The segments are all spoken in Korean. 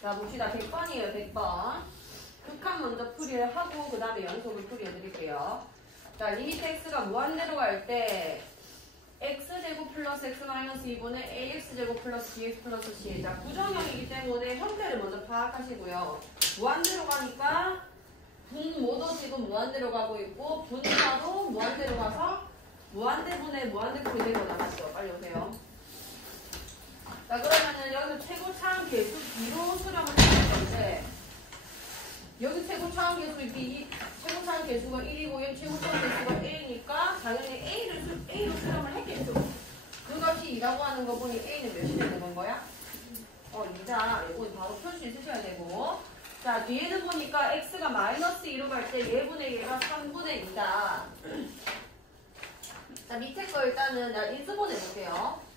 자, 봅시다. 100번이에요, 100번. 극한 먼저 풀이를 하고, 그 다음에 연속을 풀이해 드릴게요. 자, 리미트 x가 무한대로 갈 때, x제곱 플러스 x 마이너스 2분의 ax제곱 플러스 bx 플러스 c. 자, 부정형이기 때문에 형태를 먼저 파악하시고요. 무한대로 가니까, 분모도 지금 무한대로 가고 있고, 분자도 무한대로 가서, 무한대분의 무한대분이 되고 나갔죠. 빨리 오세요. 자, 그러면은 여기서 최고차항 계수 B로 수렴을 해줄 건데, 여기 최고차항 계수 B, 최고차항 계수가 1이고, 최고차항 계수가 A니까, 당연히 A로 수렴을 했겠죠. 그 값이 2라고 하는 거 보니 A는 몇이 되는 거야? 2다. 이거 바로 풀 수 있으셔야 되고. 자, 뒤에는 보니까 X가 마이너스 2로 갈 때 얘분의 얘가 3분의 2다. 자, 밑에 거 일단은 인수 보내볼게요.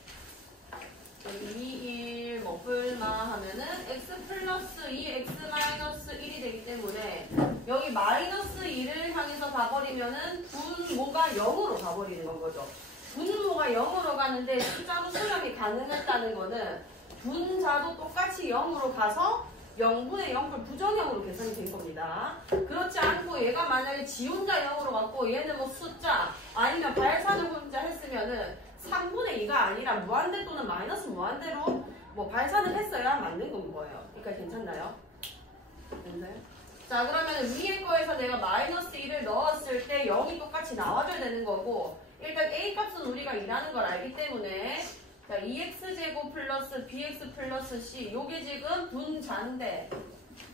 2, 1, 뭐, 뿔마 하면은 x 플러스 2, x 마이너스 1이 되기 때문에 여기 마이너스 2를 향해서 가버리면은 분모가 0으로 가버리는 건 거죠. 분모가 0으로 가는데 숫자로 수렴이 가능했다는 거는 분자도 똑같이 0으로 가서 0분의 0을 부정형으로 계산이 된 겁니다. 그렇지 않고 얘가 만약에 지 혼자 0으로 갔고 얘는 뭐 숫자 아니면 발산을 혼자 했으면은 3분의 2가 아니라 무한대 또는 마이너스 무한대로 뭐 발산을 했어야 맞는 건 거예요. 그러니까 괜찮나요? 괜찮아요? 자, 그러면 위에 거에서 내가 마이너스 1을 넣었을 때 0이 똑같이 나와줘야 되는 거고, 일단 A 값은 우리가 2라는 걸 알기 때문에 자, 2x제곱 플러스 bx 플러스 c, 요게 지금 분자인데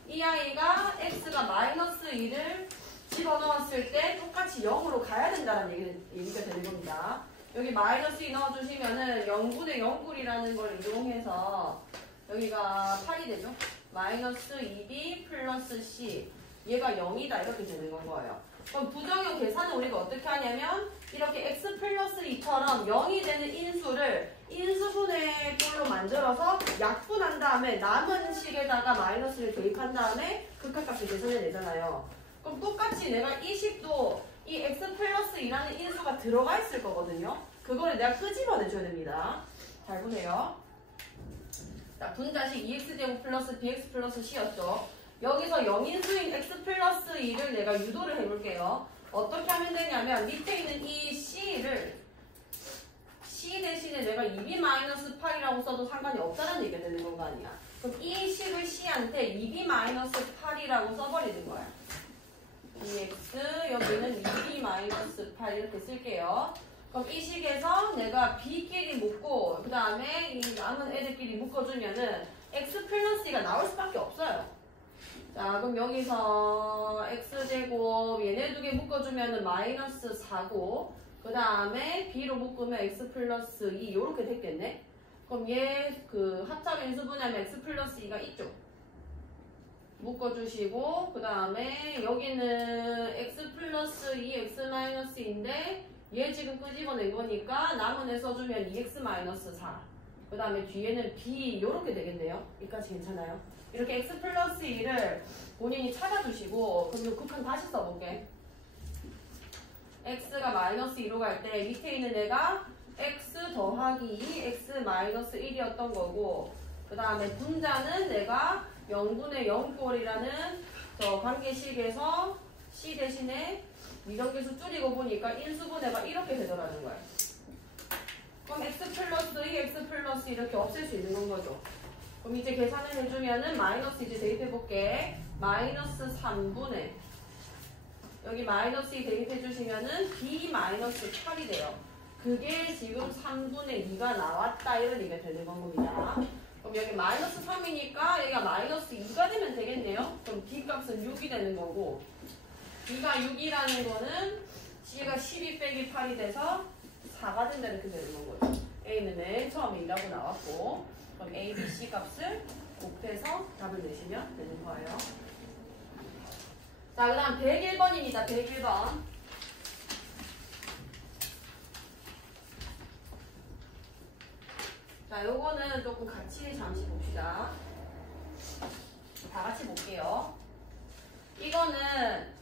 이 아이가 x가 마이너스 2를 집어넣었을 때 똑같이 0으로 가야 된다는 얘기가 되는 겁니다. 여기 마이너스 2 넣어주시면은 0분의 0뿔이라는 걸 이용해서 여기가 8이 되죠? 마이너스 2b 플러스 c, 얘가 0이다 이렇게 되는 거예요. 그럼 부정형 계산은 우리가 어떻게 하냐면 이렇게 x 플러스 2처럼 0이 되는 인수를 인수분해 꼴로 만들어서 약분한 다음에 남은 식에다가 마이너스를 대입한 다음에 극한값을 계산해내잖아요. 그럼 똑같이 내가 이 식도 이 x 플러스 2라는 인수가 들어가 있을 거거든요. 그거를 내가 끄집어내줘야 됩니다. 잘 보세요. 자, 분자식 2x제곱 플러스 bx 플러스 c였죠. 여기서 0인수인 x 플러스 2를 내가 유도를 해볼게요. 어떻게 하면 되냐면 밑에 있는 이 c를 c 대신에 내가 2b-8이라고 써도 상관이 없다는 얘기가 되는 건 거 아니야. 그럼 이 식을 c한테 2b-8이라고 써버리는 거야. 2x 여기는 2b-8 이렇게 쓸게요. 그럼 이 식에서 내가 b끼리 묶고 그 다음에 이 남은 애들끼리 묶어주면은 x 플러스 2가 나올 수밖에 없어요. 자, 그럼 여기서 x제곱 얘네 두 개 묶어주면은 마이너스 4고 그 다음에 b로 묶으면 x 플러스 2 요렇게 됐겠네. 그럼 얘 그 합참 인수분해하면 x 플러스 2가 이쪽 묶어주시고 그 다음에 여기는 x 플러스 2 x 마이너스 2인데 얘 지금 끄집어낸 거니까 남은 애 써주면 2x 마이너스 4 그 다음에 뒤에는 b 요렇게 되겠네요. 여기까지 괜찮아요? 이렇게 x 플러스 2를 본인이 찾아주시고 그럼 요 극한 다시 써볼게. x가 마이너스 2로 갈 때 밑에 있는 애가 x 더하기 2 x 마이너스 1이었던 거고 그 다음에 분자는 내가 0분의 0꼴이라는 저 관계식에서 c 대신에 미정계수 줄이고 보니까 인수분해가 이렇게 되더라는 거야. 그럼 x 플러스 2 x 플러스 이렇게 없앨 수 있는 건 거죠. 그럼 이제 계산을 해주면은 마이너스 이제 대입해볼게. 마이너스 3분의 여기 마이너스 2 대입해주시면은 b 마이너스 8이 돼요. 그게 지금 3분의 2가 나왔다 이런 얘기가 되는 겁니다. 그럼 여기 마이너스 3이니까 여기가 마이너스 2가 되면 되겠네요. 그럼 b 값은 6이 되는 거고 b가 6이라는 거는 c가 12 빼기 8이 돼서 4가 된다 이렇게 되는 거죠. a는 맨 처음에 2라고 나왔고 그럼 a, b, c 값을 곱해서 답을 내시면 되는 거예요. 자, 그 다음 101번입니다. 101번. 자, 요거는 조금 같이 잠시 봅시다. 다 같이 볼게요. 이거는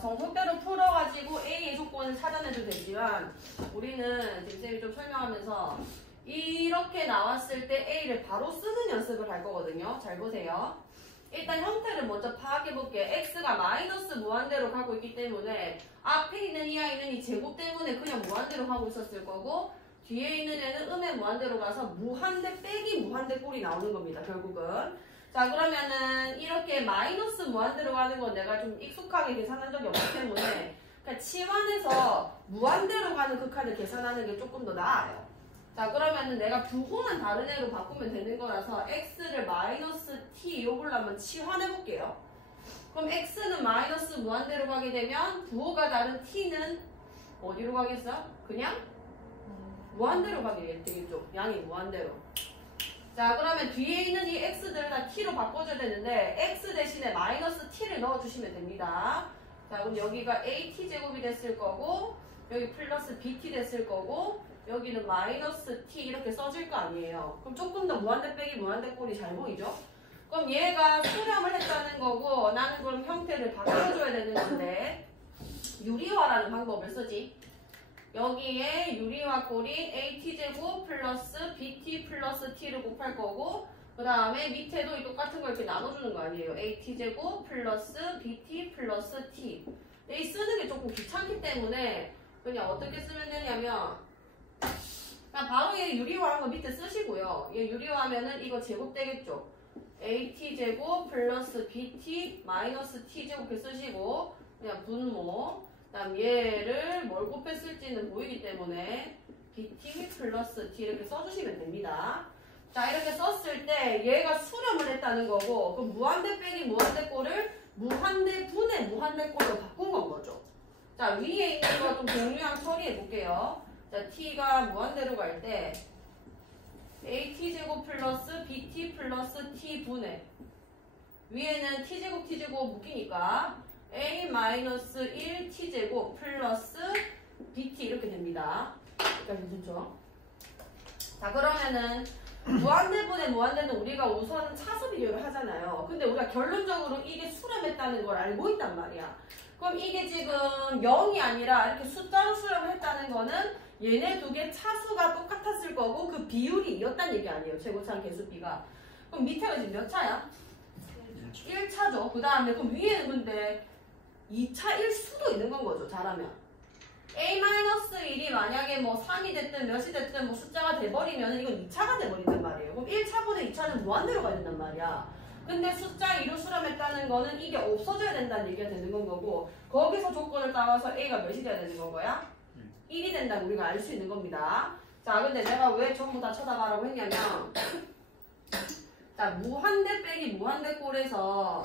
정석대로 풀어가지고 A의 조건을 찾아내도 되지만 우리는 쌤이 좀 설명하면서 이렇게 나왔을 때 A를 바로 쓰는 연습을 할 거거든요. 잘 보세요. 일단 형태를 먼저 파악해 볼게요. X가 마이너스 무한대로 가고 있기 때문에 앞에 있는 이 아이는 이 제곱 때문에 그냥 무한대로 가고 있었을 거고 뒤에 있는 애는 음의 무한대로 가서 무한대 빼기 무한대 꼴이 나오는 겁니다. 결국은. 자, 그러면은 이렇게 마이너스 무한대로 가는 건 내가 좀 익숙하게 계산한 적이 없기 때문에 그냥 치환해서 무한대로 가는 극한을 계산하는 게 조금 더 나아요. 자, 그러면은 내가 부호만 다른 애로 바꾸면 되는 거라서 x를 마이너스 t 요걸로 한번 치환해 볼게요. 그럼 x는 마이너스 무한대로 가게 되면 부호가 다른 t는 어디로 가겠어? 그냥 무한대로 가게 되겠죠. 양이 무한대로. 자, 그러면 뒤에 있는 이 x들을 다 t로 바꿔줘야 되는데 x 대신에 마이너스 t를 넣어주시면 됩니다. 자, 그럼 여기가 at제곱이 됐을 거고 여기 플러스 bt 됐을 거고 여기는 마이너스 t 이렇게 써질 거 아니에요. 그럼 조금 더 무한대 빼기 무한대 꼴이 잘 보이죠? 그럼 얘가 수렴을 했다는 거고 나는 그럼 형태를 바꿔줘야 되는 건데 유리화라는 방법을 쓰지. 여기에 유리화 꼴이 at제곱 플러스 bt 플러스 t를 곱할 거고 그 다음에 밑에도 똑같은 걸 이렇게 나눠주는 거 아니에요. at제곱 플러스 bt 플러스 t. 근데 이 쓰는 게 조금 귀찮기 때문에 그냥 어떻게 쓰면 되냐면 그냥 바로 얘 유리화한 거 밑에 쓰시고요. 얘 유리화하면은 이거 제곱 되겠죠. at제곱 플러스 bt 마이너스 t제곱 이렇게 쓰시고 그냥 분모 그 다음 얘를 뭘 곱했을지는 보이기 때문에 bt 플러스 t 이렇게 써주시면 됩니다. 자, 이렇게 썼을 때 얘가 수렴을 했다는 거고 그럼 무한대 빼기 무한대 꼴을 무한대 분의 무한대 꼴로 바꾼 건 거죠. 자, 위에 있는 거 좀 동류항 처리해 볼게요. 자, t가 무한대로 갈 때 at제곱 플러스 bt 플러스 t 분의 위에는 t제곱 t제곱 묶이니까 a 마이너스 1 t제곱 플러스 bt 이렇게 됩니다. 여기까지 괜찮죠? 자, 그러면은 무한대분의 무한대는 우리가 우선 차수 비교를 하잖아요. 근데 우리가 결론적으로 이게 수렴했다는 걸 알고 있단 말이야. 그럼 이게 지금 0이 아니라 이렇게 숫자로 수렴을 했다는 거는 얘네 두 개 차수가 똑같았을 거고 그 비율이 이었다는 얘기 아니에요. 최고차랑 개수비가. 그럼 밑에가 지금 몇 차야? 1차죠. 그 다음에 그럼 위에는 근데 2차일 수도 있는 건 거죠. 잘하면. a-1이 만약에 뭐 3이 됐든 몇이 됐든 뭐 숫자가 돼버리면 이건 2차가 돼버린단 말이에요. 그럼 1차보다 2차는 무한대로 가야 된단 말이야. 근데 숫자 2로 수렴했다는 거는 이게 없어져야 된다는 얘기가 되는 건 거고 거기서 조건을 따라서 a가 몇이 돼야 되는 건 거야? 1이 된다고 우리가 알 수 있는 겁니다. 자, 근데 내가 왜 전부 다 쳐다봐라고 했냐면 자, 무한대 빼기 무한대 꼴에서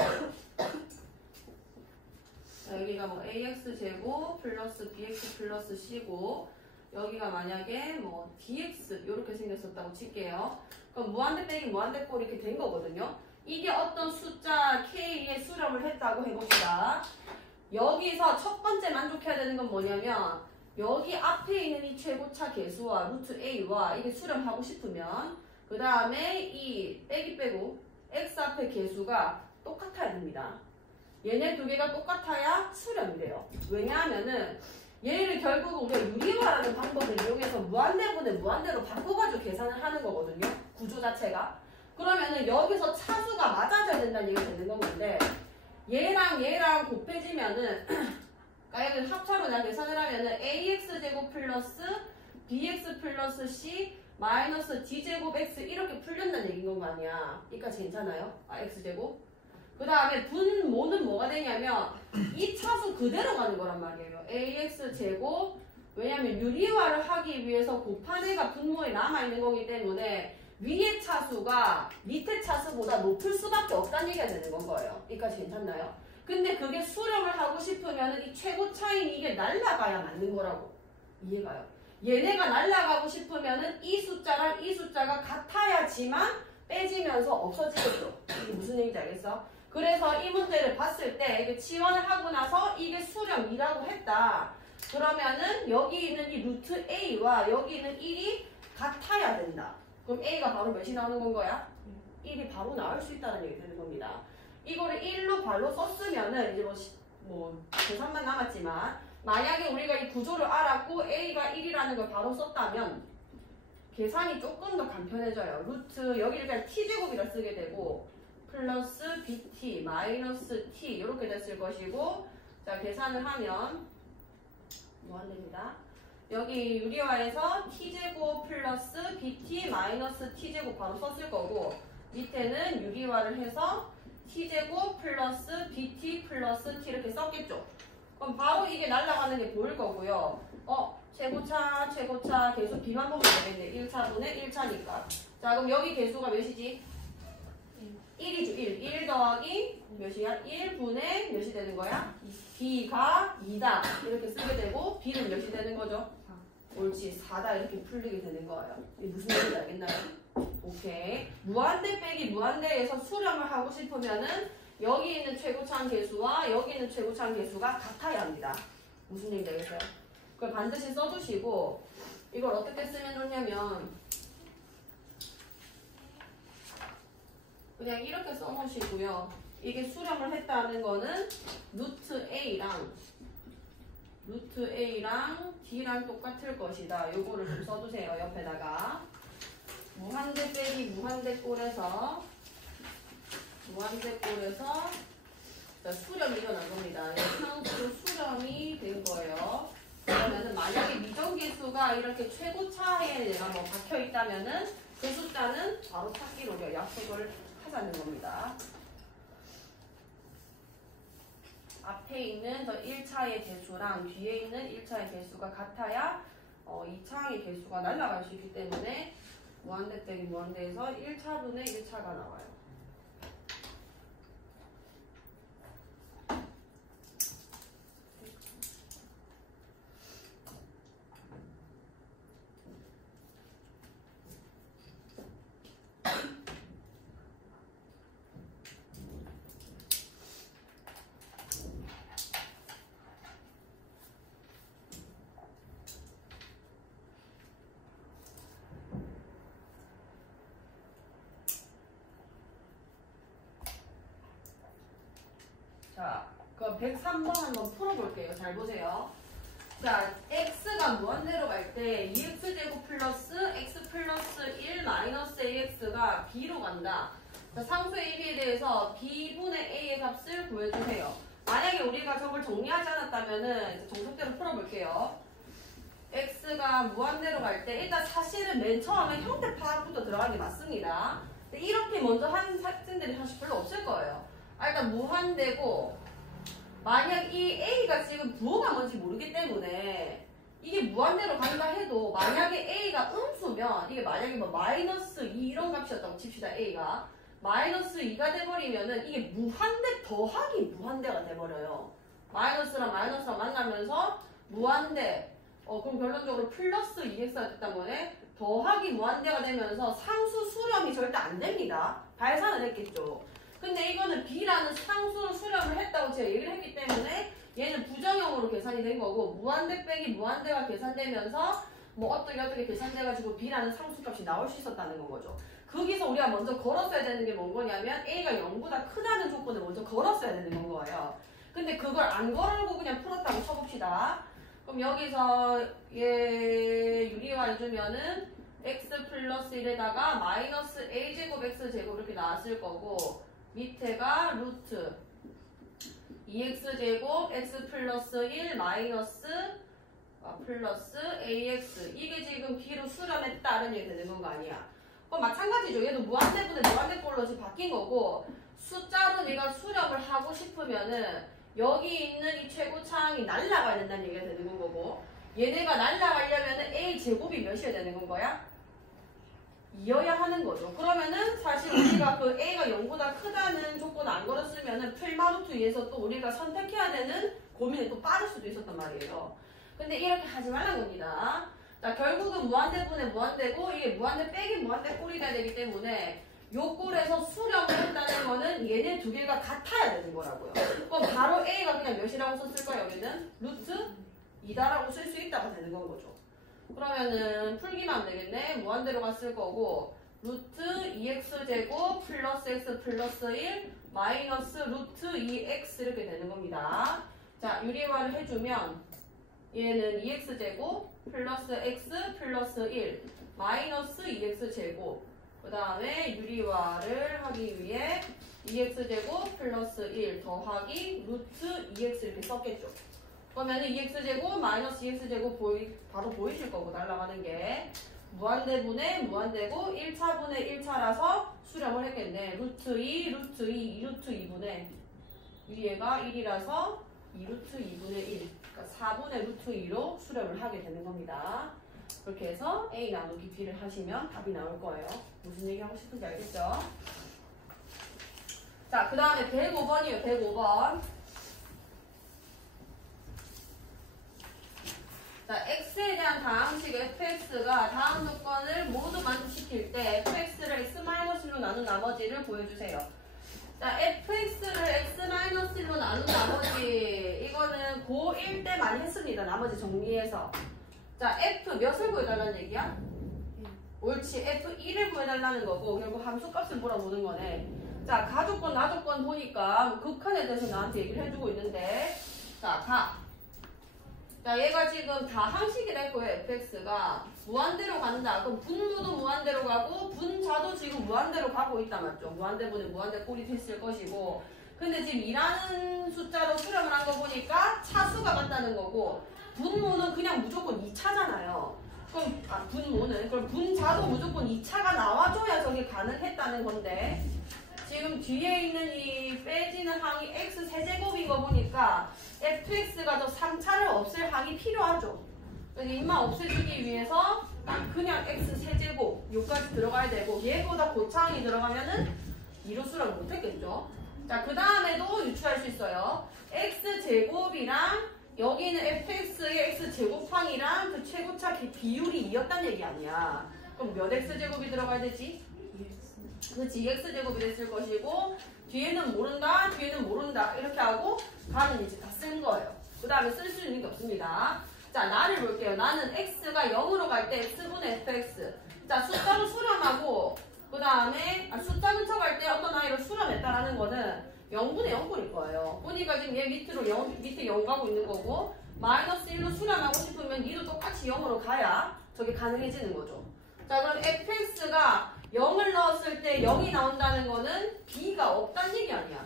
여기가 뭐 ax제곱 플러스 bx 플러스 c고 여기가 만약에 뭐 dx 이렇게 생겼었다고 칠게요. 그럼 무한대 빼기 무한대 꼴이 이렇게 된 거거든요. 이게 어떤 숫자 k의 수렴을 했다고 해봅시다. 여기서 첫 번째 만족해야 되는 건 뭐냐면 여기 앞에 있는 이 최고차 개수와 루트 a와 이게 수렴하고 싶으면 그 다음에 이 빼기 빼고 x 앞에 개수가 똑같아야 됩니다. 얘네 두 개가 똑같아야 수렴이 돼요. 왜냐하면은 얘를 결국 우리가 유리화라는 방법을 이용해서 무한대분의 무한대로 바꿔가지고 계산을 하는 거거든요. 구조 자체가. 그러면은 여기서 차수가 맞아져야 된다는 얘기가 되는 건데 얘랑 얘랑 곱해지면은 그러니까 얘는 합차로 내가 계산을 하면은 ax제곱 플러스 bx 플러스 c 마이너스 d제곱 x 이렇게 풀린다는 얘기인 거 아니야. 여기까지 괜찮아요? x제곱. 그 다음에 분모는 뭐가 되냐면 이 차수 그대로 가는 거란 말이에요. ax제곱 왜냐면 유리화를 하기 위해서 곱한 애가 분모에 남아있는 거기 때문에 위의 차수가 밑에 차수보다 높을 수밖에 없다는 얘기가 되는 건 거예요. 여기까지 괜찮나요? 근데 그게 수렴을 하고 싶으면 이 최고 차이는 이게 날라가야 맞는 거라고. 이해가요? 얘네가 날라가고 싶으면은 이 숫자랑 이 숫자가 같아야지만 빼지면서 없어지겠죠. 이게 무슨 얘기인지 알겠어? 그래서 이 문제를 봤을 때 이게 치환을 하고 나서 이게 수렴이라고 했다. 그러면은 여기 있는 이 루트 a와 여기 있는 1이 같아야 된다. 그럼 a가 바로 몇이 나오는 건 거야? 1이 바로 나올 수 있다는 얘기 되는 겁니다. 이거를 1로 발로 썼으면은 이제 뭐 계산만 남았지만 만약에 우리가 이 구조를 알았고 a가 1이라는 걸 바로 썼다면 계산이 조금 더 간편해져요. 루트 여기를 그냥 t제곱이라 쓰게 되고 플러스 bt 마이너스 t 이렇게 됐을 것이고 자 계산을 하면 무한대입니다. 여기 유리화에서 t제곱 플러스 bt 마이너스 t제곱 바로 썼을 거고 밑에는 유리화를 해서 t제곱 플러스 bt 플러스 t 이렇게 썼겠죠. 그럼 바로 이게 날아가는 게 보일 거고요. 최고차 계수 b만 보면 되겠네. 1차분의 1차니까. 자 그럼 여기 계수가 몇이지? 1이죠. 1 더하기 몇이야? 1분의 몇이 되는 거야? b가 2다 이렇게 쓰게 되고 b는 몇이 되는 거죠? 옳지 4다 이렇게 풀리게 되는 거예요. 이게 무슨 얘기인지 알겠나요? 오케이. 무한대 빼기 무한대에서 수렴을 하고 싶으면은 여기 있는 최고차항 계수와 여기 있는 최고차항 계수가 같아야 합니다. 무슨 얘기인지 알겠어요? 그걸 반드시 써주시고 이걸 어떻게 쓰면 좋냐면 그냥 이렇게 써놓으시고요. 이게 수렴을 했다는 거는 루트 A랑 D랑 똑같을 것이다. 요거를 좀 써두세요. 옆에다가 무한대 빼기 무한대 꼴에서 수렴이 일어난 겁니다. 상수 수렴이 된 거예요. 그러면은 만약에 미정계수가 이렇게 최고차에 얘가 뭐 박혀 있다면은 그 숫자는 바로 찾기로 약속을 하자는 겁니다. 앞에 있는 저 1차의 개수랑 뒤에 있는 1차의 개수가 같아야 2차의 개수가 날아갈 수 있기 때문에 무한대 빼기 무한대에서 1차분의 1차가 나와요. 자, 그럼 103번 한번 풀어볼게요. 잘 보세요. 자, x가 무한대로 갈 때 2x제곱 플러스 x 플러스 1 마이너스 ax가 b로 간다. 자, 상수의 의미에 대해서 b분의 a의 값을 구해주세요. 만약에 우리가 저걸 정리하지 않았다면은 정석대로 풀어볼게요. x가 무한대로 갈 때 일단 사실은 맨 처음에 형태 파악부터 들어가는 게 맞습니다. 근데 이렇게 먼저 하는 학생들이 사실 별로 없을 거예요. 일단 무한대고 만약 이 A가 지금 부호가 뭔지 모르기 때문에 이게 무한대로 간다 해도 만약에 A가 음수면 이게 만약에 뭐 마이너스 2 이런 값이었다고 칩시다. A가 마이너스 2가 돼버리면은 이게 무한대 더하기 무한대가 돼버려요. 마이너스랑 마이너스랑 만나면서 무한대 그럼 결론적으로 플러스 2x가 됐다 보네 더하기 무한대가 되면서 상수 수렴이 절대 안 됩니다. 발산을 했겠죠. 근데 이거는 B라는 상수 수렴을 했다고 제가 얘기를 했기 때문에 얘는 부정형으로 계산이 된 거고 무한대 빼기 무한대가 계산되면서 뭐 어떻게 계산돼가지고 B라는 상수값이 나올 수 있었다는 건 거죠. 거기서 우리가 먼저 걸었어야 되는 게 뭔 거냐면 A가 0보다 크다는 조건을 먼저 걸었어야 되는 건 거예요. 근데 그걸 안 걸고 그냥 풀었다고 쳐봅시다. 그럼 여기서 얘 유리화 해주면은 x 플러스 1에다가 마이너스 a제곱 x제곱 이렇게 나왔을 거고 밑에가 루트 2x제곱 x 플러스 1 마이너스 플러스 ax 이게 지금 b로 수렴했다는 얘기 되는 건 거 아니야. 그럼 마찬가지죠. 얘도 무한대분의 무한대꼴로 지금 바뀐 거고 숫자로 내가 수렴을 하고 싶으면은 여기 있는 이 최고차항이 날라가야 된다는 얘기가 되는 건 거고 얘네가 날라가려면은 a제곱이 몇이어야 되는 건 거야? 2여야 하는 거죠. 그러면은 사실 우리가 그 A가 0보다 크다는 조건을 안 걸었으면은 풀마루트 위에서 또 우리가 선택해야 되는 고민에 또 빠질 수도 있었단 말이에요. 근데 이렇게 하지 말란 겁니다. 자, 결국은 무한대분의 무한대고 이게 무한대 빼기 무한대 꼴이 돼야 되기 때문에 요 꼴에서 수렴을 했다는 거는 얘네 두 개가 같아야 되는 거라고요. 그럼 바로 A가 그냥 몇이라고 썼을까요? 여기는 루트 2다라고 쓸 수 있다가 되는 건 거죠. 그러면은 풀기만 하면 되겠네. 무한대로 갔을 거고 루트 2x제곱 플러스 x 플러스 1 마이너스 루트 2x 이렇게 되는 겁니다. 자, 유리화를 해주면 얘는 2x제곱 플러스 x 플러스 1 마이너스 2x제곱 그 다음에 유리화를 하기 위해 2x제곱 플러스 1 더하기 루트 2x 이렇게 썼겠죠. 그러면 2x제곱 마이너스 2x제곱 바로 보이실 거고 날아가는 게 무한대분의 무한대고 1차분의 1차라서 수렴을 했겠네. 루트 2, 루트 2, 2루트 2분의 위에가 1이라서 2루트 2분의 1 그러니까 4분의 루트 2로 수렴을 하게 되는 겁니다. 그렇게 해서 A 나누기 B를 하시면 답이 나올 거예요. 무슨 얘기 하고 싶은지 알겠죠? 자, 그 다음에 105번이에요. 105번. 자, x에 대한 다항식 fx가 다음 조건을 모두 만족시킬 때 fx를 x-1로 나눈 나머지를 보여주세요. 자, fx를 x-1로 나눈 나머지 이거는 고1 때 많이 했습니다. 나머지 정리해서. 자, f 몇을 구해달라는 얘기야? 옳지. f1을 구해달라는 거고 결국 함수값을 물어보는 거네. 자, 가조건, 나조건 보니까 극한에 대해서 나한테 얘기를 해주고 있는데 자, 자, 얘가 지금 다항식이랄 거예요. fx가 무한대로 간다. 그럼 분모도 무한대로 가고 분자도 지금 무한대로 가고 있다 맞죠? 무한대분의 무한대 꼴이 됐을 것이고 근데 지금 2라는 숫자로 수렴을 한 거 보니까 차수가 같다는 거고 분모는 그냥 무조건 2차잖아요. 그럼 분모는 그럼 분자도 무조건 2차가 나와줘야 저게 가능했다는 건데 지금 뒤에 있는 이 빼지는 항이 x 세제곱인 거 보니까 fx가 저 3차를 없앨 항이 필요하죠. 그래서 입만 없애주기 위해서 딱 그냥 x 세제곱 여기까지 들어가야 되고 얘보다 고차항이 들어가면은 2로 수렴을 못했겠죠. 자, 그 다음에도 유추할 수 있어요. x제곱이랑 여기는 fx의 x제곱항이랑 그 최고차 비율이 2였단 얘기 아니야. 그럼 몇 x제곱이 들어가야 되지? 그치, x제곱이 됐을 것이고 뒤에는 모른다 이렇게 하고 다는 이제 다 쓴 거예요. 그 다음에 쓸 수 있는 게 없습니다. 자, 나를 볼게요. 나는 x가 0으로 갈 때 x분의 fx. 자, 숫자로 수렴하고 그 다음에 숫자 근처 갈 때 어떤 아이로 수렴했다라는 거는 0분의 0꼴일 거예요. 보니까 지금 얘 밑에 0 가고 있는 거고 마이너스 1로 수렴하고 싶으면 니도 똑같이 0으로 가야 저게 가능해지는 거죠. 자, 그럼 fx가 0을 넣었을 때 0이 나온다는 거는 b가 없다는 얘기 아니야.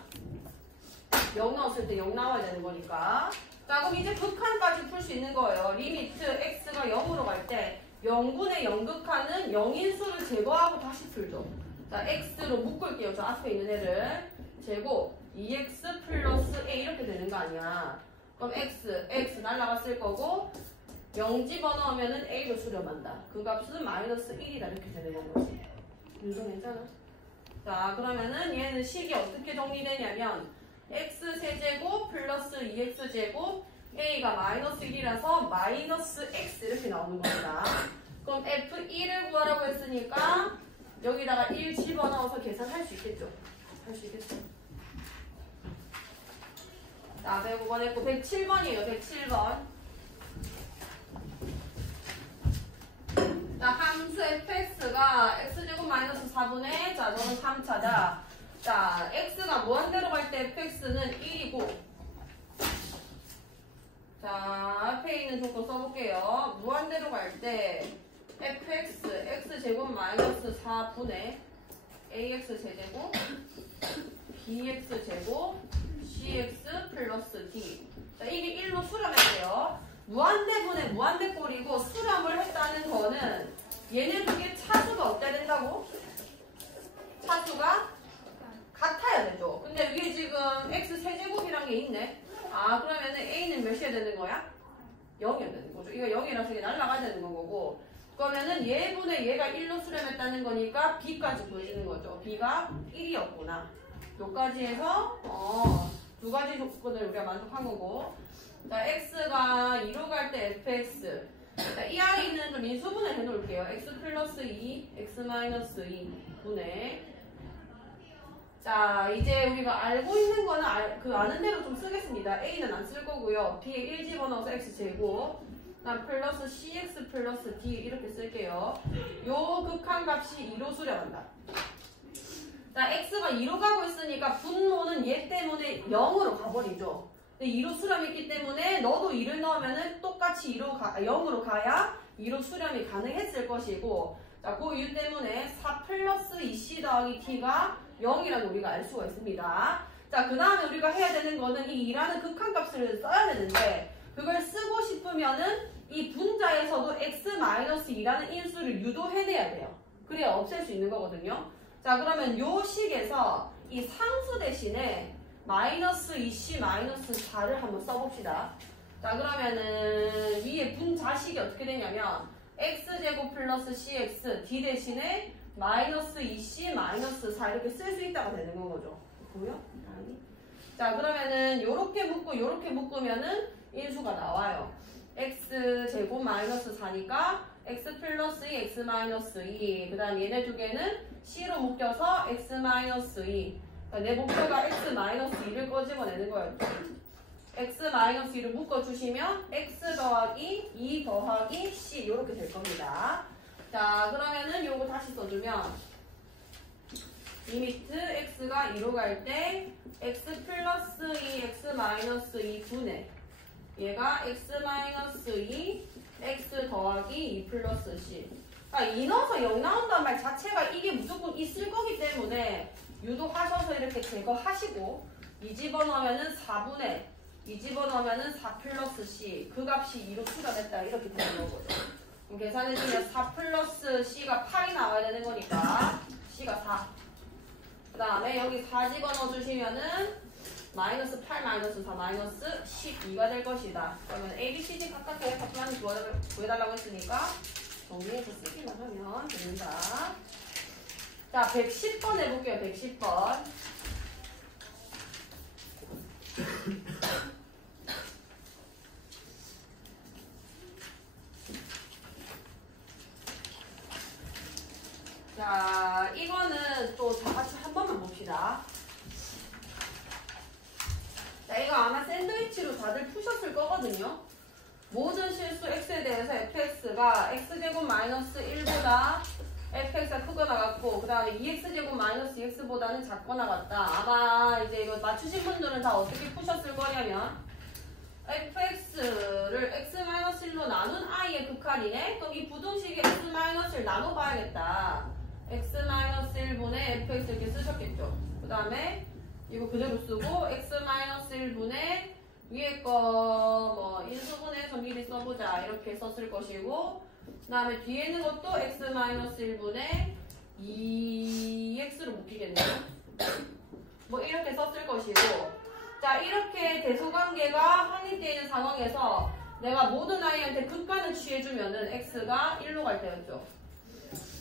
0 넣었을 때 0 나와야 되는 거니까. 자, 그럼 이제 극한까지 풀 수 있는 거예요. 리미트 x가 0으로 갈 때 0분의 0극한은 0인 수를 제거하고 다시 풀죠. 자, x로 묶을게요. 저 앞에 있는 애를. 제곱 2x 플러스 a 이렇게 되는 거 아니야. 그럼 x 날라갔을 거고 0 집어넣으면은 a로 수렴한다. 그 값은 마이너스 1이다 이렇게 되는 거지. 이거 괜찮아? 자, 그러면은 얘는 식이 어떻게 정리되냐면 x 세제곱 플러스 2x제곱 a가 마이너스 1이라서 마이너스 x 이렇게 나오는 겁니다. 그럼 f1을 구하라고 했으니까 여기다가 1 집어넣어서 계산할 수 있겠죠? 할 수 있겠죠? 자, 105번 했고 107번이에요. 107번. 자, 함수 fx가 x제곱 마이너스 4분의 자, 저는 3차다. 자, x가 무한대로 갈 때 fx는 1이고 자, 앞에 있는 조건 써볼게요. 무한대로 갈 때 fx x제곱 마이너스 4분의 ax 세제곱 bx 제곱 cx 플러스 d. 자, 이게 1로 수렴했대요. 무한대분의 무한대꼴이고 수렴을 했다는 거는 얘네 두 개 차수가 어때야 된다고? 차수가 같아야 되죠. 근데 위에 지금 x 세제곱이란 게 있네. 아, 그러면은 a는 몇이어야 되는 거야? 0이어야 되는 거죠. 이거 0이라서 이게 날라가야 되는 거고. 그러면은 얘분의 얘가 1로 수렴했다는 거니까 b까지 보여주는 거죠. b가 1이었구나. 여기까지 해서 두 가지 조건을 우리가 만족한 거고. 자, x가 2로 갈 때 fx. 자, 이 안에 있는 좀 인수분해 해놓을게요. x 플러스 2, x 마이너스 2 분의. 자, 이제 우리가 알고 있는 거는 그 아는 대로 좀 쓰겠습니다. a는 안 쓸 거고요. b에 1 집어넣어서 x제곱. 그다음 플러스 cx 플러스 d 이렇게 쓸게요. 요 극한값이 2로 수렴한다. 자, x가 2로 가고 있으니까 분모는 얘 때문에 0으로 가버리죠. 근데 2로 수렴했기 때문에 너도 2를 넣으면은 똑같이 0으로 가야 2로 수렴이 가능했을 것이고 자, 그 이유 때문에 4 플러스 2c 더하기 t가 0이라는 우리가 알 수가 있습니다. 자, 그 다음에 우리가 해야 되는 거는 이 2라는 극한값을 써야 되는데 그걸 쓰고 싶으면은 이 분자에서도 x-2라는 인수를 유도해내야 돼요. 그래야 없앨 수 있는 거거든요. 자, 그러면 요 식에서 이 상수 대신에 마이너스 2c 마이너스 4를 한번 써봅시다. 자, 그러면은 위에 분자식이 어떻게 되냐면 x제곱 플러스 cx d 대신에 마이너스 2c 마이너스 4 이렇게 쓸 수 있다가 되는 건 거죠. 보여? 아니. 자, 그러면은 요렇게 묶고 요렇게 묶으면은 인수가 나와요. x제곱 마이너스 4니까 x 플러스 2 x 마이너스 2 그 다음 얘네 두 개는 c로 묶여서 x 마이너스 2 그러니까 내 목표가 x 마이너스 2를 꺼집어내는 거예요. x 마이너스 2를 묶어주시면 x 더하기 2 더하기 c 이렇게 될 겁니다. 자, 그러면은 요거 다시 써주면 리미트 x가 2로 갈 때 x 플러스 2 x 마이너스 2 분의 얘가 x 마이너스 2 x 더하기 2 플러스 c. 그러니까 2 넣어서 0 나온다는 말 자체가 이게 무조건 있을 거기 때문에 유도하셔서 이렇게 제거하시고 이 집어넣으면은 4분의 이 집어넣으면은 4 플러스 c 그 값이 2로 추가됐다 이렇게 되는 거거든요. 그럼 계산해주면 4 플러스 c가 8이 나와야 되는 거니까 c가 4. 그 다음에 여기 4 집어넣어주시면은 마이너스 8 마이너스 4 마이너스 12가 될 것이다. 그러면 A, B, C, D 각각의 값만 구해달라고 했으니까 정리해서 쓰기만 하면 됩니다. 자, 110번 해볼게요. 110번. 자, 이거는 또 다 같이 한 번만 봅시다. 자, 이거 아마 샌드위치로 다들 푸셨을 거거든요. 모든 실수 x에 대해서 fx가 x제곱 마이너스 1보다 fx가 크거나 같고 그 다음에 2x제곱 마이너스 2x보다는 작거나 같다. 아마 이제 이거 맞추신 분들은 다 어떻게 푸셨을 거냐면 fx를 x-1로 나눈 i의 극한이네. 그럼 이 부등식에 x-1을 나눠봐야겠다. x-1분의 fx 이렇게 쓰셨겠죠. 그 다음에 이거 그대로 쓰고 x-1분의 위에 거 뭐 인수분해서 미리 써보자 이렇게 썼을 것이고 그 다음에 뒤에 있는 것도 x-1분의 2x로 묶이겠네요. 뭐 이렇게 썼을 것이고 자, 이렇게 대소관계가 확립되어 있는 상황에서 내가 모든 i한테 극한을 취해주면은 x가 1로 갈 때였죠.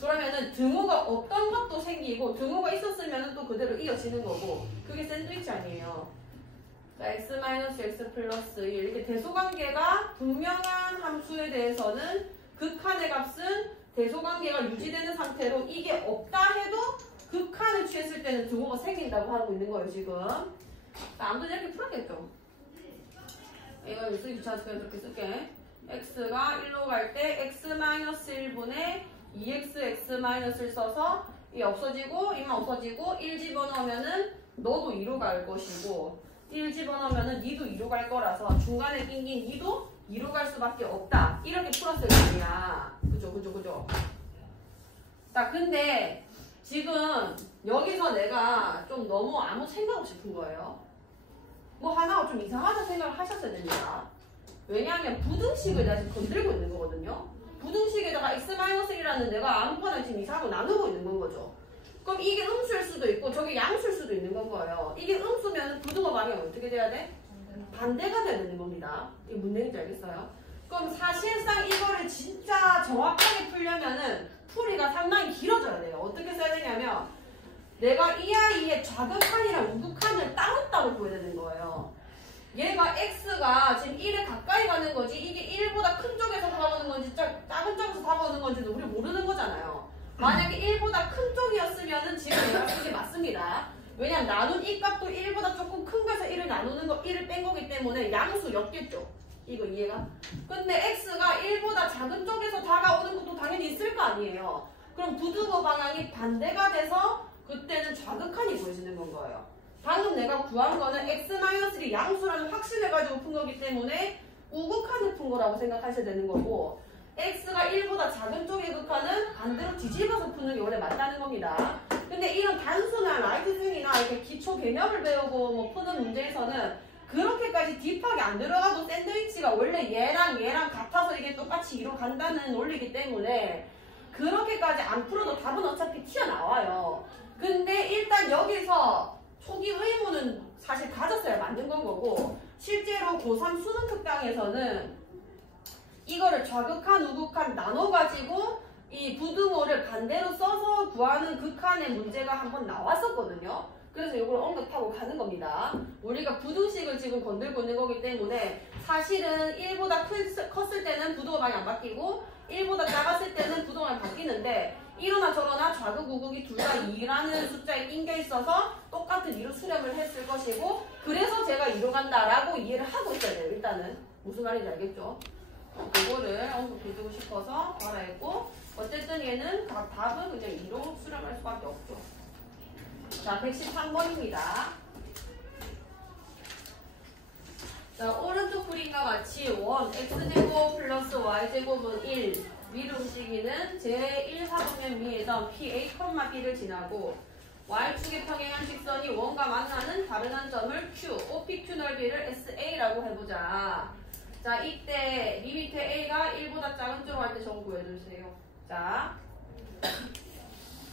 그러면은 등호가 없던 것도 생기고 등호가 있었으면 또 그대로 이어지는 거고 그게 샌드위치 아니에요. 자, x-x 플러스 1 이렇게 대소관계가 분명한 함수에 대해서는 극한의 값은 대소관계가 유지되는 상태로 이게 없다 해도 극한을 취했을 때는 등호가 생긴다고 하고 있는 거예요 지금. 자, 아무튼 이렇게 풀었겠죠. 이거 쓰기 귀찮으니까 이렇게 쓸게. x가 1로 갈 때 x-1분의 2x x-을 써서 이 없어지고 이만 없어지고 1 집어넣으면은 너도 2로 갈 것이고 1 집어넣으면은 니도 2로 갈 거라서 중간에 낀 니도 2로 갈 수밖에 없다. 이렇게 풀었을 거 아니야. 그죠. 자, 근데 지금 여기서 내가 좀 너무 아무 생각 없이 푼 거예요. 뭐 하나가 좀 이상하다 생각을 하셨어야 됩니다. 왜냐하면 부등식을 내가 지금 건들고 있는 거거든요. 부등식에다가 x-1이라는 내가 아무거나 지금 이상하고 나누고 있는 건 거죠. 그럼 이게 음수일 수도 있고 저게 양수일 수도 있는 건 거예요. 이게 음수면 부등호 방향이 어떻게 돼야 돼? 반대가 돼야 되는 겁니다. 이게 뭔 얘기인지 알겠어요? 그럼 사실상 이거를 진짜 정확하게 풀려면은 풀이가 상당히 길어져야 돼요. 어떻게 써야 되냐면 내가 이 아이의 좌극한이랑 우극한을 따로따로 보여야 되는 거예요. 얘가 x가 지금 1에 가까이 가는 거지 이게 1보다 큰 쪽에서 다가오는 건지 작은 쪽에서 다가오는 건지는 우리 모르는 거잖아요. 만약에 1보다 큰 쪽이었으면은 지금 얘가 쓰기 맞습니다. 왜냐면 나눈 이 값도 1보다 조금 큰 거에서 1을 나누는 거 1을 뺀 거기 때문에 양수였겠죠. 이거 이해가? 근데 x가 1보다 작은 쪽에서 다가오는 것도 당연히 있을 거 아니에요. 그럼 부등호 방향이 반대가 돼서 그때는 좌극한이 보여지는 건 거예요. 방금 내가 구한 거는 x-이 양수라는 확신을 가지고 푼 거기 때문에 우극한을 푼 거라고 생각하셔야 되는 거고 x가 1보다 작은 쪽의 극한은 반대로 뒤집어서 푸는 게 원래 맞다는 겁니다. 근데 이런 단순한 라이트생이나 이렇게 기초 개념을 배우고 뭐 푸는 문제에서는 그렇게까지 딥하게 안 들어가도 샌드위치가 원래 얘랑 같아서 이게 똑같이 이로 간다는 논리이기 때문에 그렇게까지 안 풀어도 답은 어차피 튀어나와요. 근데 일단 여기서 초기 의무는 사실 가졌어야 만든 건 거고, 실제로 고3 수능 특강에서는 이거를 좌극한, 우극한 나눠가지고 이 부등호를 반대로 써서 구하는 극한의 문제가 한번 나왔었거든요. 그래서 이걸 언급하고 가는 겁니다. 우리가 부등식을 지금 건들고 있는 거기 때문에 사실은 1보다 컸을 때는 부등호 방이 안 바뀌고 1보다 작았을 때는 부등호가 바뀌는데, 이러나 저러나 좌극, 우극이 둘 다 2라는 숫자에 낑겨 있어서 똑같은 2로 수렴을 했을 것이고, 그래서 제가 2로 간다라고 이해를 하고 있어야 돼요. 일단은 무슨 말인지 알겠죠? 그거를 언급해주고 싶어서 알아했고, 어쨌든 얘는 답은 그냥 2로 수렴할 수밖에 없죠. 자, 113번입니다. 자, 오른쪽 그림과 같이 원 x제곱 플러스 y제곱은 1 위로 움직이는 제1사분면 위에서 PA, B를 지나고 y축의 평행한 직선이 원과 만나는 다른 한 점을 Q, OPQ 넓이를 SA라고 해보자. 자, 이때 리미트 A가 1보다 작은 쪽으로 할 때 저거 구해주세요. 자,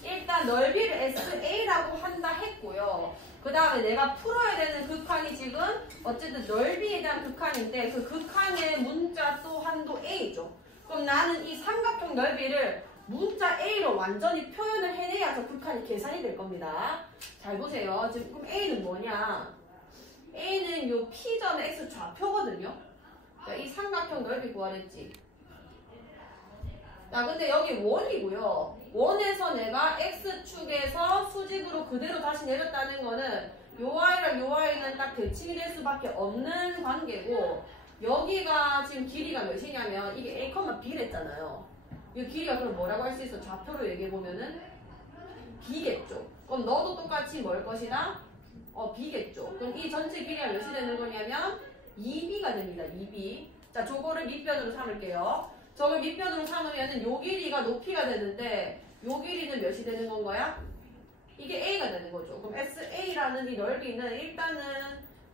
일단 넓이를 SA라고 한다 했고요. 그 다음에 내가 풀어야 되는 극한이 지금 어쨌든 넓이에 대한 극한인데, 그 극한의 문자 또한도 A죠. 그럼 나는 이 삼각형 넓이를 문자 A로 완전히 표현을 해내야 저 극한이 계산이 될 겁니다. 잘 보세요. 지금 그럼 A는 뭐냐? A는 요 P점의 X 좌표거든요. 자, 이 삼각형 넓이 구하랬지. 자, 근데 여기 원이고요. 원에서 내가 X축에서 수직으로 그대로 다시 내렸다는 거는 요 Y랑 요 Y는 딱 대칭이 될 수밖에 없는 관계고, 여기가 지금 길이가 몇이냐면 이게 A, B랬잖아요. 이 길이가 그럼 뭐라고 할 수 있어? 좌표로 얘기해보면은 B겠죠. 그럼 너도 똑같이 뭘 것이다? B겠죠. 그럼 이 전체 길이가 몇이 되는 거냐면 2B가 됩니다. 2B. 자, 저거를 밑변으로 삼을게요. 저걸 밑변으로 삼으면은 요 길이가 높이가 되는데 요 길이는 몇이 되는 건 거야? 이게 A가 되는 거죠. 그럼 SA라는 이 넓이는 일단은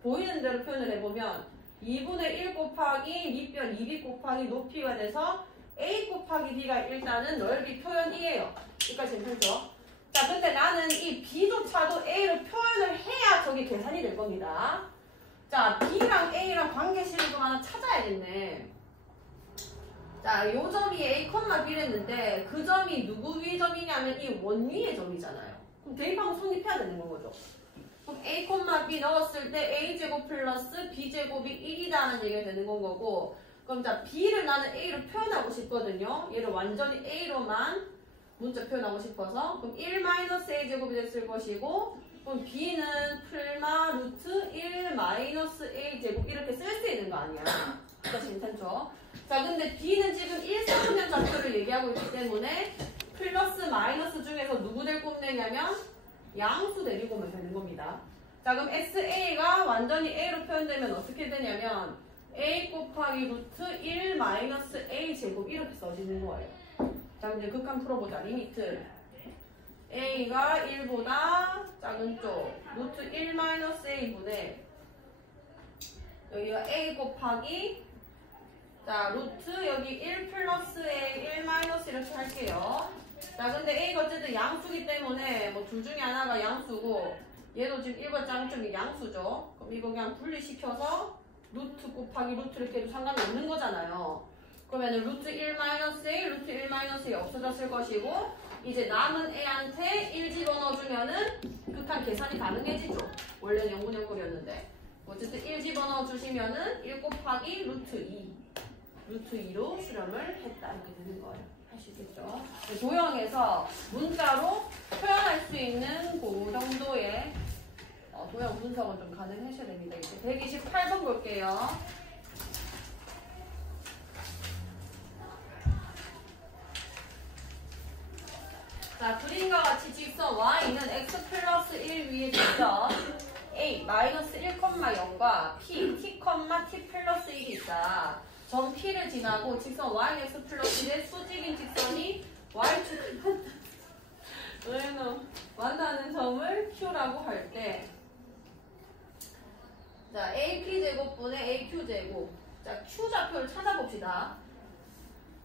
보이는 대로 표현을 해보면 2분의 1 곱하기 밑변 2B 곱하기 높이가 돼서 A 곱하기 B가 일단은 넓이 표현이에요. 여기까지 괜찮죠? 자, 근데 나는 이 B조차도 A로 표현을 해야 저게 계산이 될 겁니다. 자, B랑 A랑 관계식을 좀 하나 찾아야겠네. 자, 요 점이 A, B랬는데 그 점이 누구 위의 점이냐면 이 원 위의 점이잖아요. 그럼 대입하면 성립해야 되는 거죠. 그럼 A, B 넣었을 때 A제곱 플러스 B제곱이 1이라는 얘기가 되는 건 거고, 그럼 자, B를 나는 A로 표현하고 싶거든요. 얘를 완전히 A로만 문자 표현하고 싶어서. 그럼 1-A제곱이 됐을 것이고, 그럼 B는 풀마 루트 1-A제곱 이렇게 쓸 수 있는 거 아니야. 그래서 괜찮죠? 자, 근데 B는 지금 1사분면 좌표를 얘기하고 있기 때문에 플러스 마이너스 중에서 누구 데리고 오면 되냐면 양수 데리고 오면 되는 겁니다. 자, 그럼 SA가 완전히 A로 표현되면 어떻게 되냐면 A 곱하기 루트 1-A제곱 이렇게 써지는 거예요. 자, 이제 극한 풀어보자. 리미트 A가 1보다 작은 쪽 루트 1-A분의 여기가 A 곱하기, 자, 루트 여기 1 플러스 A, 1 마이너스 이렇게 할게요. 자, 근데 A가 어쨌든 양수기 때문에 뭐 둘 중에 하나가 양수고, 얘도 지금 1보다 작은 쪽이 양수죠. 그럼 이거 그냥 분리시켜서 루트 곱하기 루트 이렇게 해도 상관이 없는 거잖아요. 그러면 루트 1-A, 루트 1-A 없어졌을 것이고, 이제 남은 A한테 1 집어넣어주면은 극한 계산이 가능해지죠. 원래는 0분의0꼴이었는데. 어쨌든 1 집어넣어주시면은 1 곱하기 루트 2. 루트 2로 수렴을 했다. 이렇게 되는 거예요. 할 수 있겠죠? 도형에서 문자로 표현할 수 있는 그 정도의 도형 분석은 좀 가능하셔야 됩니다. 이제 128번 볼게요. 자, 그림과 같이 직선 Y는 X 플러스 1 위에 직선 A 마이너스 1,0과 P, T, T 플러스 1이 있다. 점 P를 지나고 직선 yx 플러스 1의 수직인 직선이 y축을 만나는 점을 Q라고 할 때, 자, AP제곱분의 AQ제곱. 자, Q좌표를 찾아봅시다.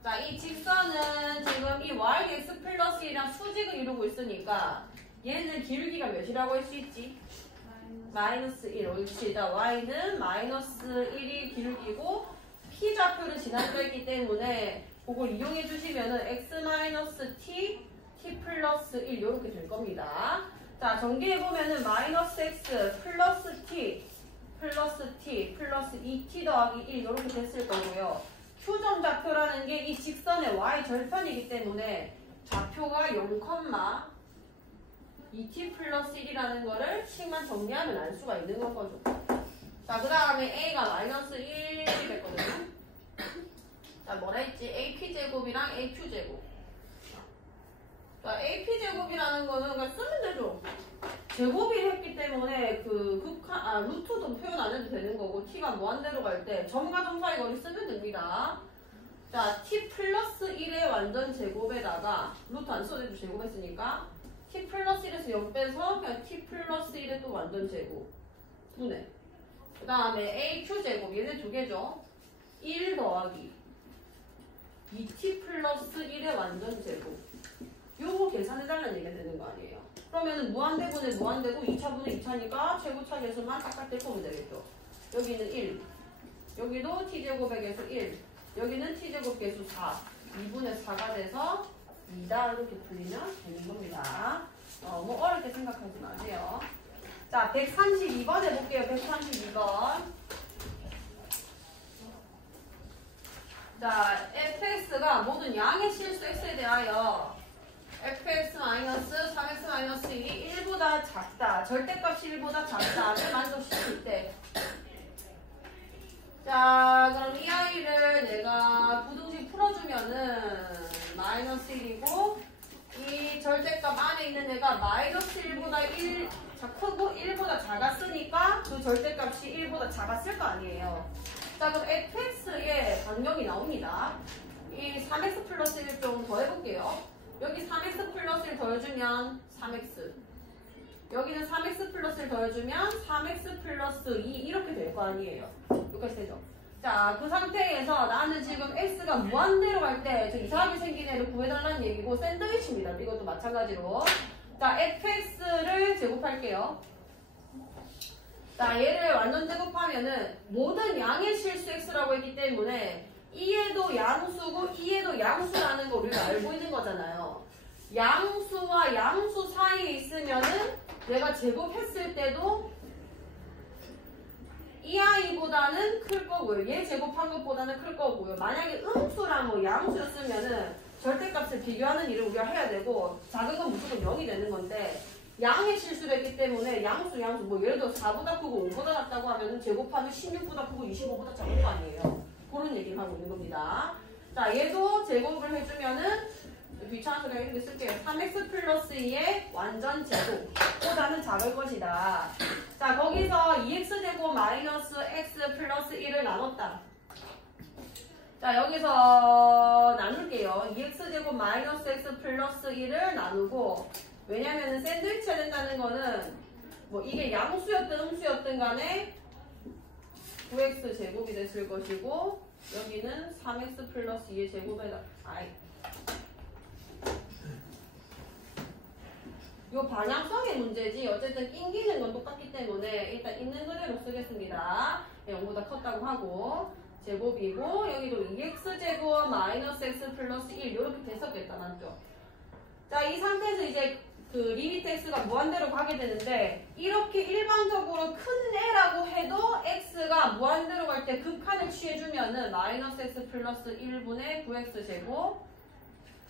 자, 이 직선은 지금 이 yx 플러스 1이랑 수직을 이루고 있으니까 얘는 길기가 몇이라고 할 수 있지? 마이너스 1. 옳지. 자, y는 마이너스 1이 길기고 P좌표를 지나려 했기 때문에 그걸 이용해 주시면은 x-t, t 플러스 1 이렇게 될 겁니다. 자, 전개해 보면은 마이너스 x 플러스 t 플러스 t 플러스 2t 더하기 1 이렇게 됐을 거고요. Q점 좌표라는 게 이 직선의 y 절편이기 때문에 좌표가 0, 2t 플러스 1이라는 거를 식만 정리하면 알 수가 있는 거죠. 자, 그 다음에 a가 마이너스 1이 됐거든요. 자, 뭐라 했지? ap제곱이랑 aq제곱. 자, ap제곱이라는 거는 그냥 쓰면 되죠. 제곱이 했기 때문에 루트도 표현 안 해도 되는 거고, t가 무한대로 갈 때 점과 점 사이 거리 쓰면 됩니다. 자, t 플러스 1의 완전 제곱에다가 루트 안 써도 제곱했으니까 t 플러스 1에서 0 빼서 그냥 t 플러스 1의 또 완전 제곱 분해. 그 다음에 aq제곱, 얘네 두 개죠. 1 더하기 2t 플러스 1의 완전 제곱. 요거 계산해달라는 얘기가 되는 거 아니에요. 그러면은 무한대분의 무한대고 2차분의 2차니까 최고차 계수만 딱딱 떼보면 되겠죠. 여기는 1, 여기도 t제곱의 계수 1, 여기는 t제곱 계수 4, 2분의 4가 돼서 2다 이렇게 풀리면 되는 겁니다. 너무 어렵게 생각하지 마세요. 자, 132번 해볼게요. 132번. 자, fx가 모든 양의 실수 x에 대하여 fx-3x-1이 1보다 작다. 절대값이 1보다 작다를 만족시킬 때. 자, 그럼 이 아이를 내가 부등식 풀어주면은 마이너스 1이고 이 절대값 안에 있는 애가 마이너스 1보다 1 크고 1보다 작았으니까 그 절대값이 1보다 작았을 거 아니에요. 자, 그럼 fx의 반경이 나옵니다. 이 3x 플러스 1 좀 더 해볼게요. 여기 3x 플러스 1 더해주면 3x. 여기는 3x 플러스 1 더해주면 3x 플러스 2 이렇게 될 거 아니에요. 여기까지 되죠? 자, 그 상태에서 나는 지금 x가 무한대로 갈 때 저 이상하게 생긴 애를 구해달라는 얘기고 샌드위치입니다. 이것도 마찬가지로. 자, fx를 제곱할게요. 자, 얘를 완전 제곱하면은 모든 양의 실수 x라고 했기 때문에 이에도 양수고 이에도 양수라는 거 우리가 알고 있는 거잖아요. 양수와 양수 사이에 있으면은 내가 제곱했을 때도 이 아이보다는 클 거고요. 얘 제곱한 것보다는 클 거고요. 만약에 음수랑 뭐 양수였으면은 절대값을 비교하는 일을 우리가 해야 되고 작은 건 무조건 0이 되는 건데 양의 실수를 했기 때문에 양수 뭐 예를 들어 4보다 크고 5보다 작다고 하면은 제곱하면 16보다 크고 25보다 작은 거 아니에요. 그런 얘기를 하고 있는 겁니다. 자, 얘도 제곱을 해주면은 귀찮아서 그냥 이렇게 쓸게요. 3x 플러스 2의 완전 제곱보다는 작을 것이다. 자, 거기서 2x제곱 마이너스 x 플러스 1을 나눴다. 자, 여기서 나눌게요. 2x제곱 마이너스 x 플러스 1을 나누고, 왜냐면은 샌드위치가 된다는 거는 뭐 이게 양수였든 음수였든 간에 9x 제곱이 됐을 것이고, 여기는 3x 플러스 2의 제곱에다 요 방향성의 문제지 어쨌든 낑기는 건 똑같기 때문에 일단 있는 그대로 쓰겠습니다. 0보다 컸다고 하고 제곱이고 여기도 2x제곱 마이너스 x 플러스 1 이렇게 됐었겠다. 맞죠? 자, 이 상태에서 이제 그 리미트 x가 무한대로 가게 되는데 이렇게 일반적으로 큰 애라고 해도 x가 무한대로 갈 때 극한을 취해주면은 마이너스 x 플러스 1분의 9x제곱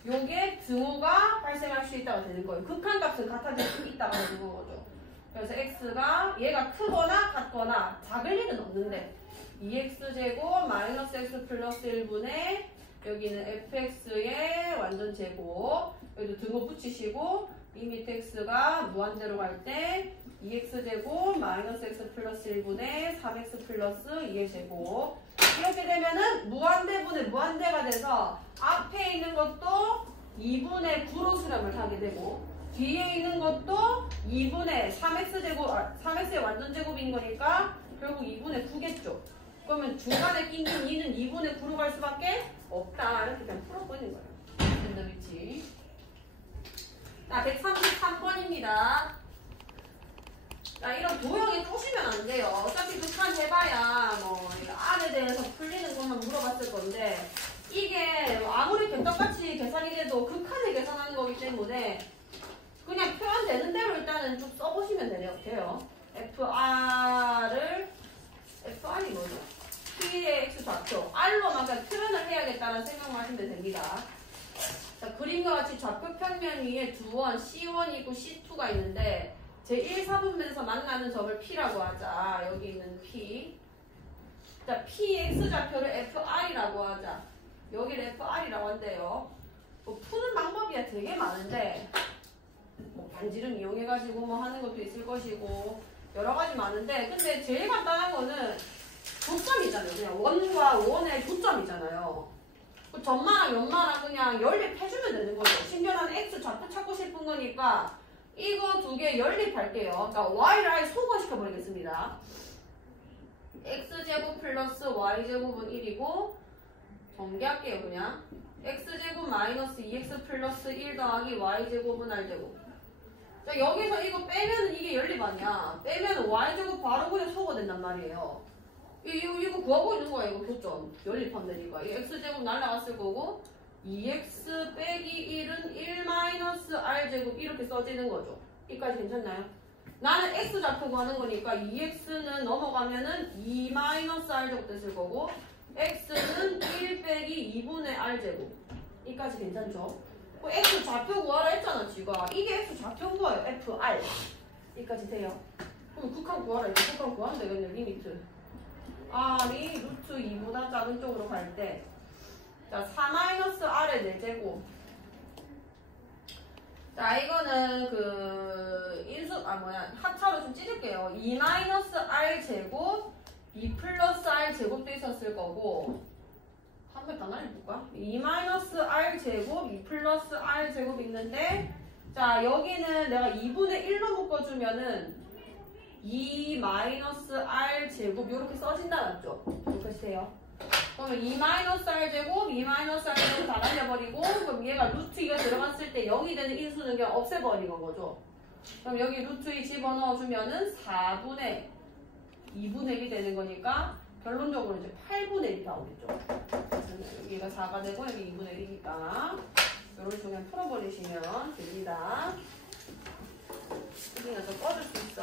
요게 등호가 발생할 수 있다고 되는 거예요. 극한값은 같아질 수 있다고 되는 거죠. 그래서 x가 얘가 크거나 같거나 작을 일은 없는데 2x제곱 마이너스 x 플러스 1분의 여기는 fx의 완전 제곱 여기도 등호 붙이시고 리미트 x가 무한대로 갈 때 2x제곱 마이너스 x 플러스 1분의 3x 플러스 2의 제곱 이렇게 되면은 무한대분의 무한대가 돼서 앞에 있는 것도 2분의 9로 수렴을 하게 되고 뒤에 있는 것도 2분의 3x제곱, 3x의 완전제곱인 거니까 결국 2분의 9겠죠. 그러면 중간에 낀 2는 2분의 9로 갈 수밖에 없다. 이렇게 그냥 풀어버리는 거예요. 랜덤위치. 자, 133번입니다. 자, 이런 도형에 꼬시면 안 돼요. 어차피 극한 해봐야 뭐 R에 대해서 풀리는 것만 물어봤을 건데 이게 아무리 똑같이 계산이 돼도 극한에 계산하는 거기 때문에 그냥 표현되는 대로 일단은 좀 써보시면 돼요. FR이 뭐죠? P의 X 좌표. R로만 그냥 표현을 해야겠다는 생각만 하시면 됩니다. 자, 그림과 같이 좌표 평면 위에 두 원, C1이 있고 C2가 있는데 제1, 4분면에서 만나는 점을 P라고 하자. 여기 있는 P. 자, PX 좌표를 FR이라고 하자. 여기를 FR이라고 한대요. 뭐 푸는 방법이야 되게 많은데 뭐 반지름 이용해가지고 뭐 하는 것도 있을 것이고 여러 가지 많은데 근데 제일 간단한 거는 조점이잖아요. 그냥 원과 원의 조점이잖아요. 그 점마랑 연마랑 그냥 연립해주면 되는 거죠. 심지어 나는 X 좌표 찾고 싶은 거니까 이거 두 개 연립할게요. 그러니까 Y를 아예 소거시켜버리겠습니다. X제곱 플러스 Y제곱은 1이고 전개할게요 그냥. X제곱 마이너스 2X 플러스 1 더하기 Y제곱은 R제곱. 자, 여기서 이거 빼면은 이게 연립 아니야. 빼면 Y제곱 바로 그냥 소거된단 말이에요. 이거 구하고 있는 거야, 이거 교점. 연립하면 되니까. 이 X제곱 날라갔을 거고, 2X 빼기 1은 1 마이너스 R제곱 이렇게 써지는 거죠. 여기까지 괜찮나요? 나는 X 좌표 구하는 거니까 2X는 넘어가면은 2 마이너스 R제곱 됐을 거고, X는 1 빼기 2분의 R제곱. 여기까지 괜찮죠? X 좌표 구하라 했잖아, 지가. 이게 X 좌표인 거예요, FR. 여기까지 돼요. 그럼 극한 구하라, 이거 극한 구하면 되겠네, 리미트. R이 루트 2보다 작은 쪽으로 갈 때. 자, 4-R의 4제곱. 자, 이거는 합차로 좀 찢을게요. 2-R제곱, 2+R제곱도 있었을 거고, 한 번 더 날려볼까? 2-R제곱, 2+R제곱 있는데, 자, 여기는 내가 2분의 1로 묶어주면은, 2-R제곱, 이렇게 써진다, 맞죠? 이렇게 세요. 그러면 2-R제곱, 2-R제곱 다 날려버리고, 그럼 얘가 루트 2가 들어갔을 때 0이 되는 인수는 그냥 없애버리는 거죠. 그럼 여기 루트 2 집어넣어주면은 4분의 2분의 1이 되는 거니까, 결론적으로 이제 8분의 1이 나오겠죠. 여기가 4가 되고, 여기 2분의 1이니까. 이런 식으로 그냥 풀어버리시면 됩니다. 여기가 좀 꺼줄 수 있어.